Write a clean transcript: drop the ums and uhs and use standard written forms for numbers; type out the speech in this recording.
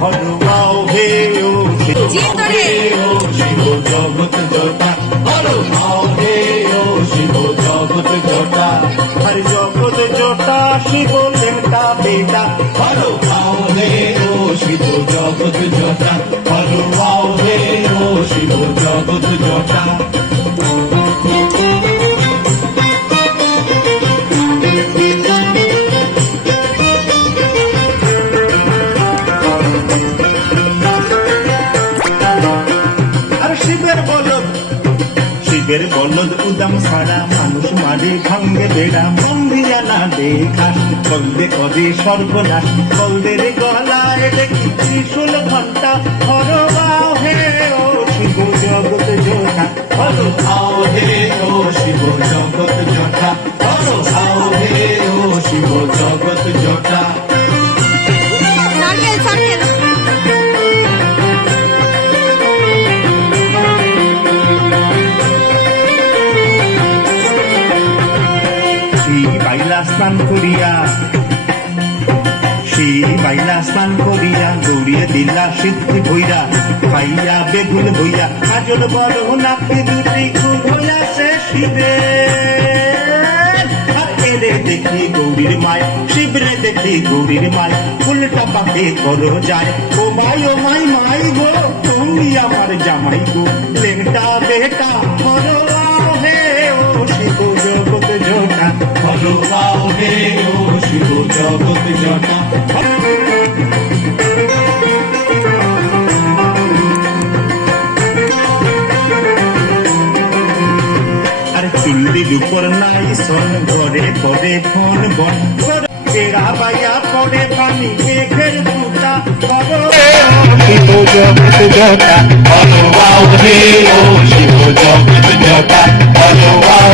হনুমাও হে ও শিব জগৎ জটা, হনুমাও হে ও শিব জগৎ জটা, হর জগৎ জটা শিব লেটা বেটা, হনুমাও হে ও শিব জগৎ জটা, হনুমাও হে ও শিব জগৎ জটা। শিবের বলদ উদাম সারা মানুষ মারে ভাঙ্গে বেড়া মন্দিরা না দেখাস বলদে করে সর্বনাশ বলদের গলায় দেখি ত্রিশূল ঘন্টা হরবাও হে ও শিব জগৎ জটা, হরবাও হে ও শিব জগৎ জটা, হরবাও হে ও শিব জগৎ জটা। স্নান করিয়া বাইলা স্নান করিয়া গৌরিয়া দিলা সিদ্ধি ভৈরা পাইয়া বেগুল ভইয়া কাজল বড় নাকি দুটি খুব হইয়াছে শিবে দেখি গৌরীর মায় শিবরে দেখি গৌরীর মায় উল্টা পাকে করো যায় ও মাই মাই গো তুমি আমার জামাই গো লেংটা বেটা করো হে ও শিব জগৎ জটা, হনুমাও হে ও শিব জগৎ জটা। আরে চুল্লির উপর নাই সন ঘরে পরে ফোন বন তেরা বাইয়া পরে পানি মেঘের ফুটা, শিব জগৎ জটা, হনুমাও হে ও শিব জগৎ জটা, হনুমাও